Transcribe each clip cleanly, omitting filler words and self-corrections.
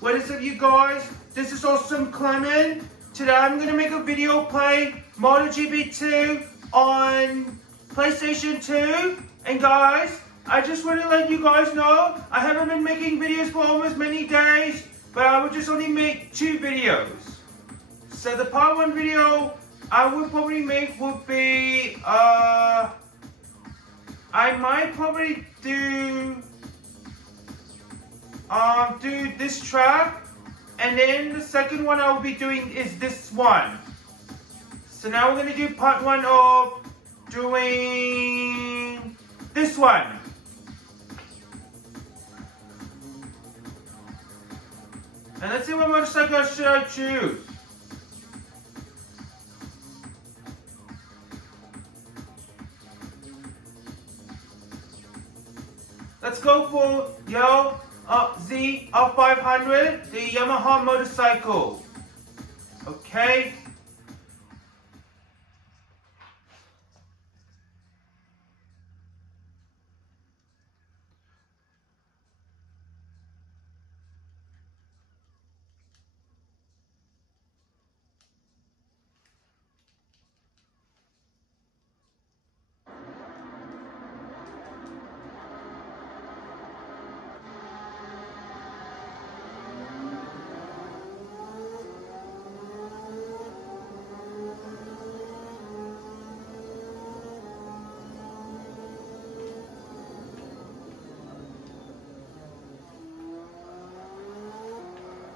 What is up, you guys? This is Awesome Clement. Today I'm going to make a video play MotoGP 2 on PlayStation 2. And guys, I just want to let you guys know I haven't been making videos for almost many days, but I would just only make 2 videos. So the part 1 video I would probably make would be, I might probably do this track, and then the second one I will be doing is this one. So now we're going to do part 1 of doing this one. And let's see what motorcycle should I choose. Let's go for Z500, the Yamaha motorcycle. Okay.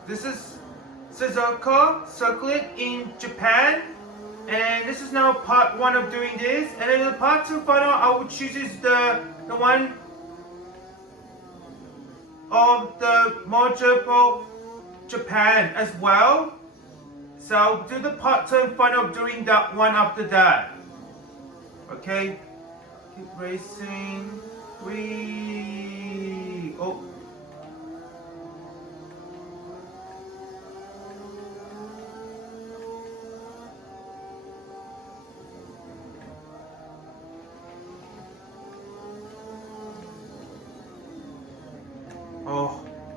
This is Suzuka Circuit in Japan, and this is now part 1 of doing this. And then the part 2 final I would choose is the one of the MotoGP Japan as well. So I'll do the part 2 and final of doing that one after that. Okay, keep racing.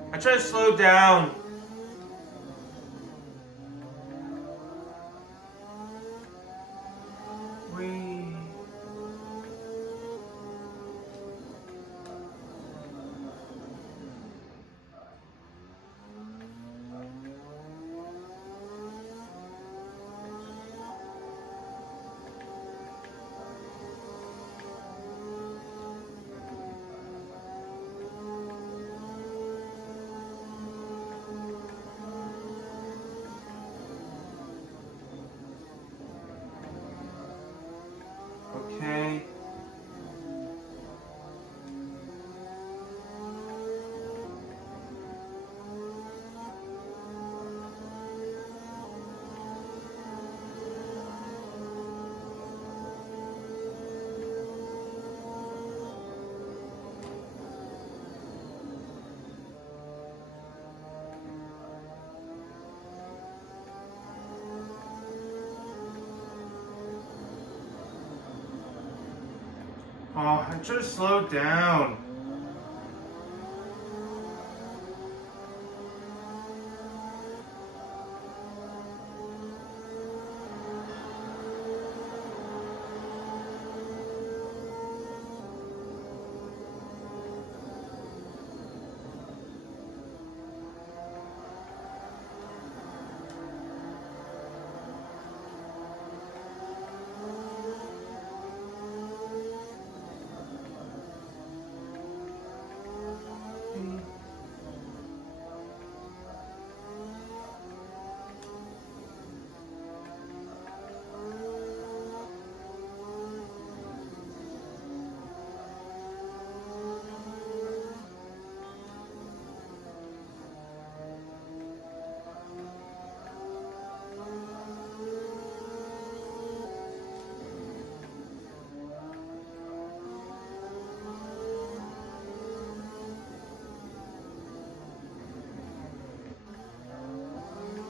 I try to slow down. Okay. Oh, I should have slowed down.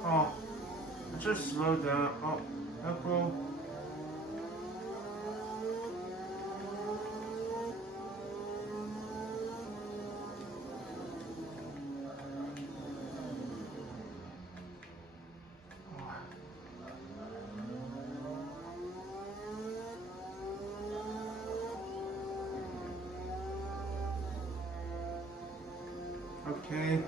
Oh, I just slowed down. Oh, April. Okay.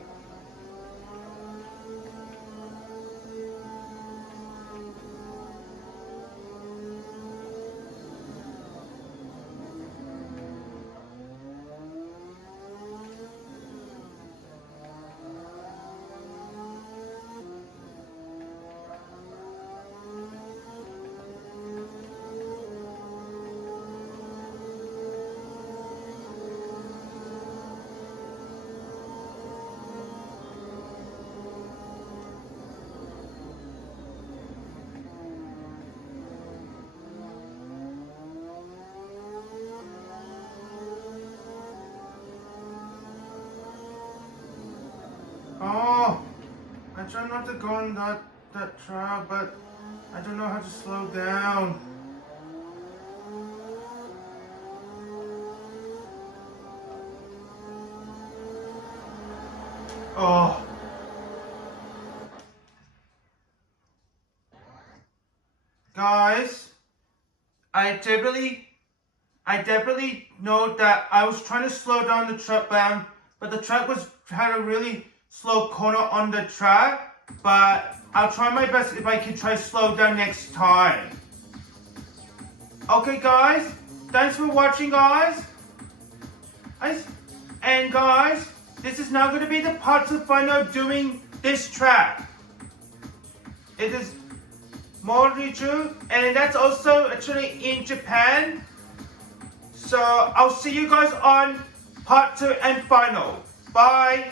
Oh, I try not to go on that track, but I don't know how to slow down. Oh. Guys, I definitely know that I was trying to slow down the track, but the track had a really slow corner on the track. But I'll try my best if I can try to slow down next time. Okay, guys, thanks for watching, guys. And guys, this is now going to be the parts of final doing this track. It is MotoGP, and that's also actually in Japan. So I'll see you guys on part 2 and final. Bye.